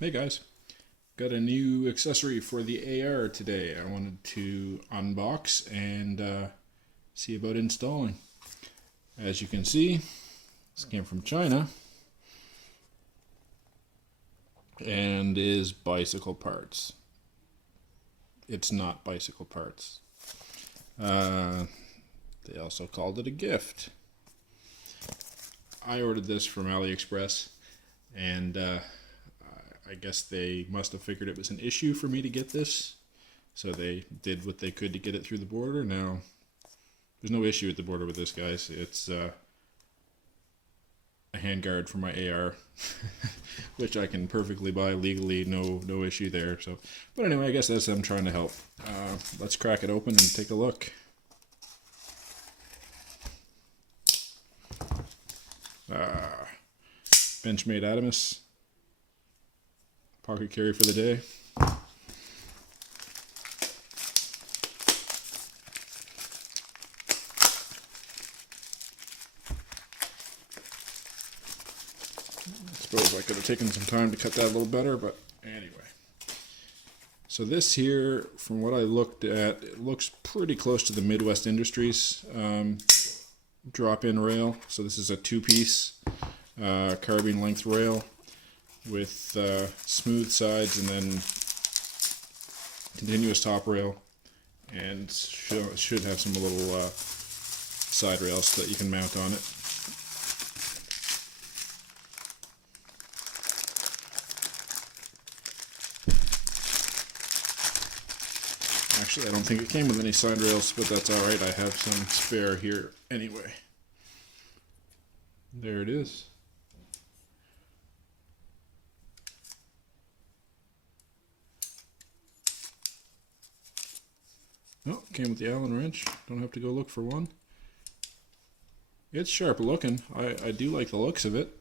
Hey guys, got a new accessory for the AR today. I wanted to unbox and see about installing. As you can see, this came from China and is bicycle parts. It's not bicycle parts. They also called it a gift. I ordered this from AliExpress and I guess they must have figured it was an issue for me to get this, so they did what they could to get it through the border. Now, there's no issue at the border with this, guys. It's a handguard for my AR, which I can perfectly buy legally, no issue there. So, but anyway, I guess that's them trying to help. Let's crack it open and take a look. Benchmade Adamus. Pocket carry for the day. I suppose I could have taken some time to cut that a little better, but anyway. So this here, from what I looked at, it looks pretty close to the Midwest Industries drop-in rail. So this is a two-piece carbine length rail with smooth sides and then continuous top rail, and should have some little side rails that you can mount on it. Actually, I don't think it came with any side rails, but that's alright. I have some spare here anyway. There it is. Oh, came with the Allen wrench. Don't have to go look for one. It's sharp looking. I do like the looks of it.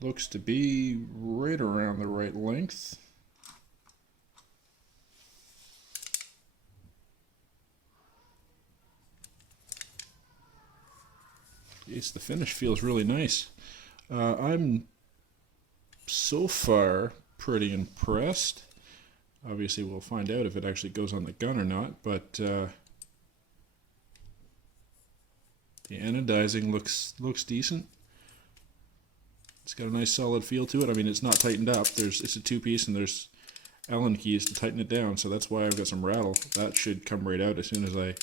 Looks to be right around the right length. Jeez, the finish feels really nice. I'm so far pretty impressed. Obviously, we'll find out if it actually goes on the gun or not, but the anodizing looks decent. It's got a nice solid feel to it. I mean, it's not tightened up. It's a two-piece, and there's Allen keys to tighten it down, so that's why I've got some rattle. That should come right out as soon as I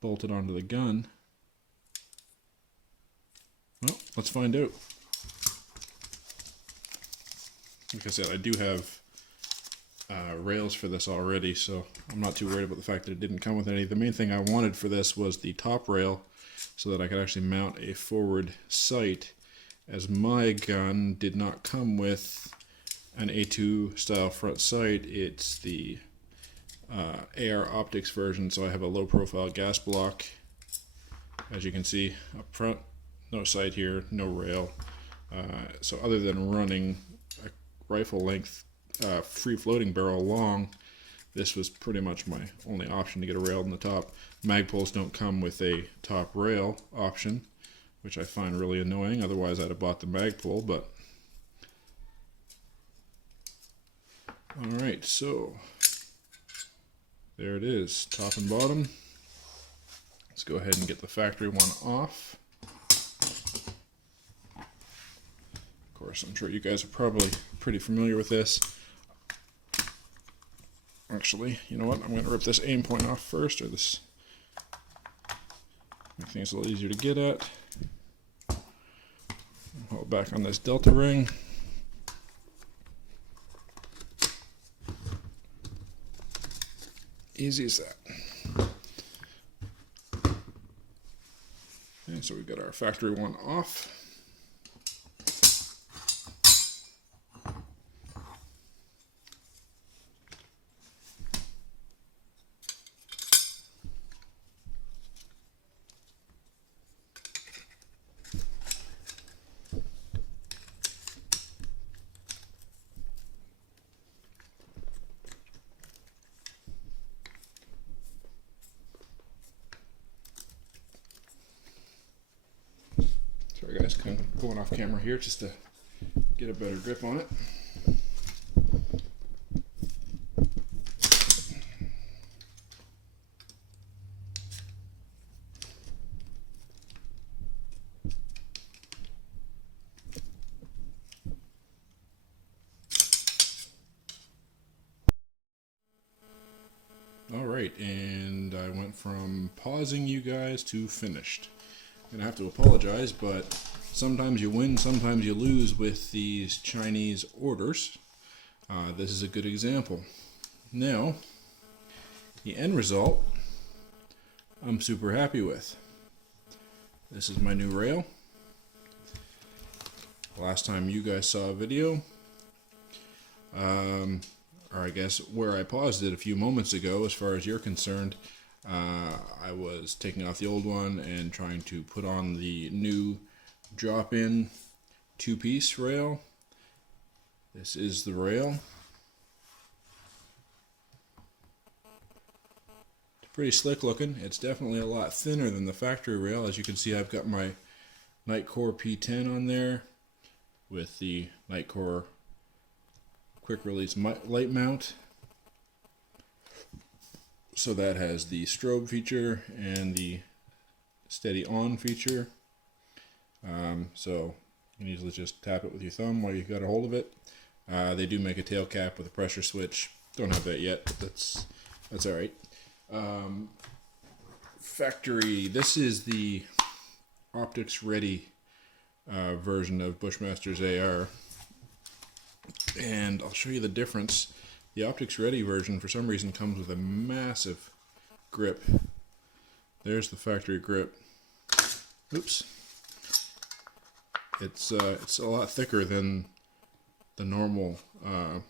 bolt it onto the gun. Well, let's find out. Like I said, I do have rails for this already, so I'm not too worried about the fact that it didn't come with any. The main thing I wanted for this was the top rail so that I could actually mount a forward sight, as my gun did not come with an A2 style front sight. It's the AR Optics version, so I have a low profile gas block, as you can see up front. No sight here, no rail. So other than running a rifle length free floating barrel along, this was pretty much my only option to get a rail in the top. Magpoles don't come with a top rail option, which I find really annoying. Otherwise I'd have bought the Magpole, but alright, so there it is, top and bottom. Let's go ahead and get the factory one off. Of course, I'm sure you guys are probably pretty familiar with this. Actually, you know what? I'm going to rip this aim point off first, or this make things a little easier to get at. Hold back on this delta ring. Easy as that. And so we've got our factory one off. Sorry guys. going off camera here just to get a better grip on it. Alright, and I went from pausing you guys to finished. I'm gonna have to apologize, but sometimes you win, sometimes you lose with these Chinese orders. This is a good example. Now, the end result, I'm super happy with. This is my new rail. Last time you guys saw a video, or I guess where I paused it a few moments ago, as far as you're concerned, I was taking off the old one and trying to put on the new drop-in two-piece rail. This is the rail. It's pretty slick looking. It's definitely a lot thinner than the factory rail. As you can see, I've got my Nitecore P10 on there with the Nitecore quick release light mount. So that has the strobe feature and the steady on feature. So you can easily just tap it with your thumb while you've got a hold of it. They do make a tail cap with a pressure switch. Don't have that yet, but that's alright. Factory, this is the optics ready version of Bushmaster's AR. And I'll show you the difference. The optics ready version for some reason comes with a massive grip. There's the factory grip. Oops. It's a lot thicker than the normal AR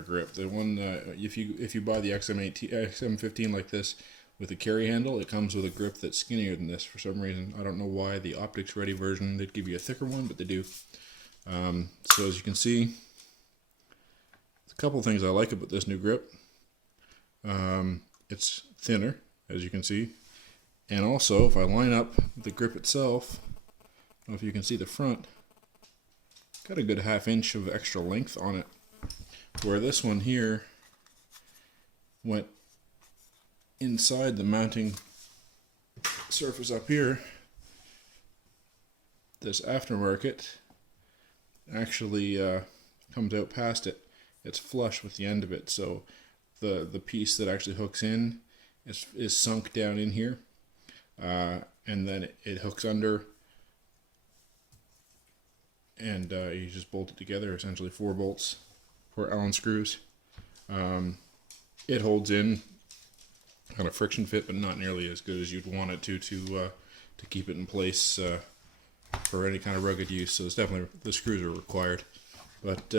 grip. The one if you buy the XM15 like this with a carry handle, it comes with a grip that's skinnier than this for some reason. I don't know why. The optics ready version, they'd give you a thicker one, but they do. So as you can see, a couple things I like about this new grip. It's thinner, as you can see, and also if I line up the grip itself, I don't know if you can see the front, got a good ½ inch of extra length on it, where this one here went inside the mounting surface up here. This aftermarket actually comes out past it. It's flush with the end of it, so the piece that actually hooks in is sunk down in here, and then it hooks under, and you just bolt it together, essentially 4 bolts, 4 Allen screws. It holds in on a friction fit, but not nearly as good as you'd want it to keep it in place for any kind of rugged use. So it's definitely, the screws are required. But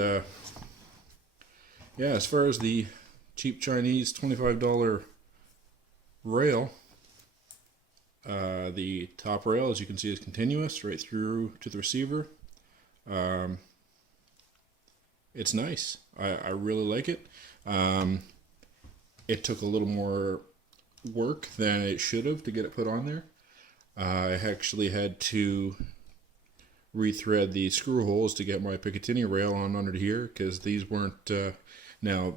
yeah, as far as the cheap Chinese $25 rail, the top rail, as you can see, is continuous right through to the receiver. It's nice. I really like it. It took a little more work than it should have to get it put on there. I actually had to rethread the screw holes to get my Picatinny rail on under here, because these weren't, now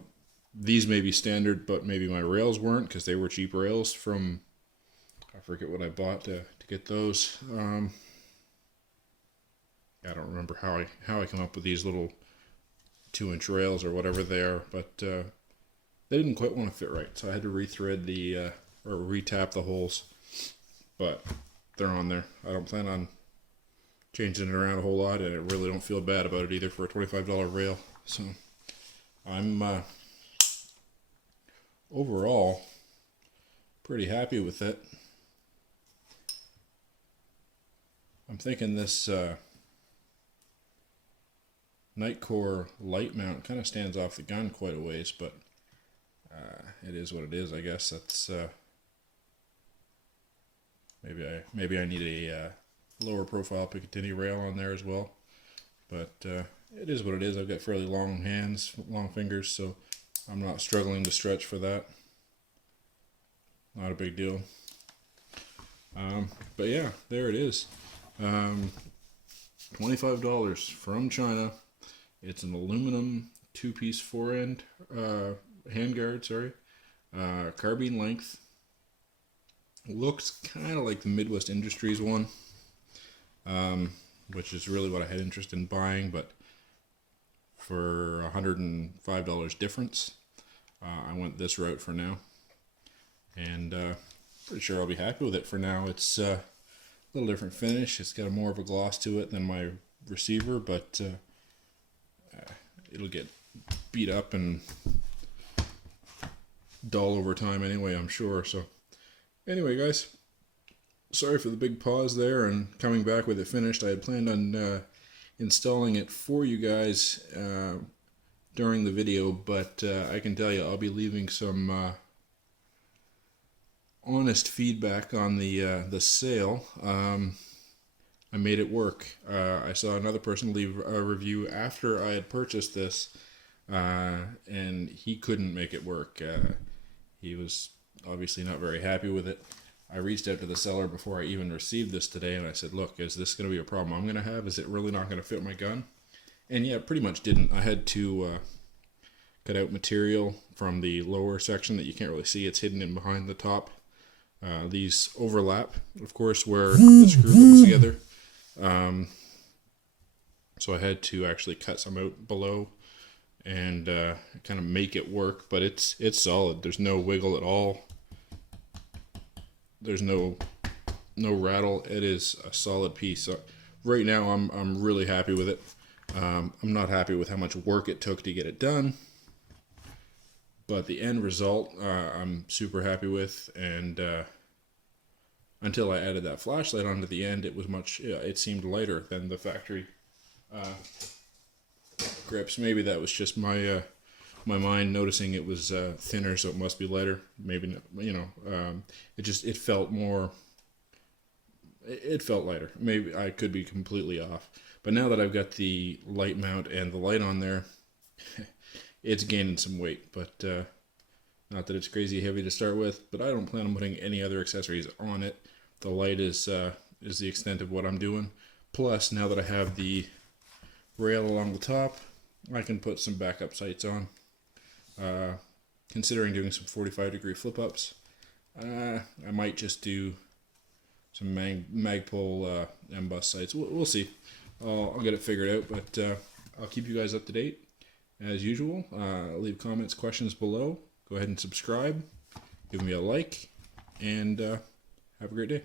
these may be standard, but maybe my rails weren't, because they were cheap rails from, I forget what I bought to get those. I don't remember how I come up with these little 2-inch rails or whatever they are, but they didn't quite want to fit right, so I had to rethread the or retap the holes, but they're on there. I don't plan on changing it around a whole lot, and I really don't feel bad about it either for a $25 rail. So I'm overall pretty happy with it. I'm thinking this Nitecore light mount kind of stands off the gun quite a ways, but it is what it is, I guess. That's maybe I need a lower profile Picatinny rail on there as well, but it is what it is. I've got fairly long hands, long fingers, so I'm not struggling to stretch for that. Not a big deal. But yeah, there it is. $25 from China. It's an aluminum 2-piece forend handguard, sorry. Carbine length. Looks kind of like the Midwest Industries one, which is really what I had interest in buying, but for $105 difference, I went this route for now, and pretty sure I'll be happy with it for now. It's a little different finish. It's got more of a gloss to it than my receiver, but it'll get beat up and dull over time anyway, I'm sure. So anyway, guys, sorry for the big pause there and coming back with it finished. I had planned on installing it for you guys during the video, but I can tell you I'll be leaving some honest feedback on the sale. I made it work. I saw another person leave a review after I had purchased this, and he couldn't make it work. He was obviously not very happy with it. I reached out to the seller before I even received this today, and I said, look, is this going to be a problem I'm going to have? Is it really not going to fit my gun? And yeah, it pretty much didn't. I had to cut out material from the lower section that you can't really see. It's hidden in behind the top. These overlap, of course, where the screw comes together. So I had to actually cut some out below and kind of make it work, but it's solid. There's no wiggle at all. There's no rattle. It is a solid piece. So right now I'm really happy with it. I'm not happy with how much work it took to get it done, but the end result I'm super happy with. And until I added that flashlight onto the end, it was it seemed lighter than the factory grips. Maybe that was just my my mind noticing it was thinner, so it must be lighter. Maybe, you know, it felt more. It felt lighter. Maybe I could be completely off. But now that I've got the light mount and the light on there, it's gaining some weight. But not that it's crazy heavy to start with. But I don't plan on putting any other accessories on it. The light is the extent of what I'm doing. Plus, now that I have the rail along the top, I can put some backup sights on. Considering doing some 45-degree flip-ups, I might just do some Magpul M-bus sights. We'll see. I'll get it figured out, but I'll keep you guys up to date as usual. Leave comments, questions below. Go ahead and subscribe. Give me a like, and have a great day.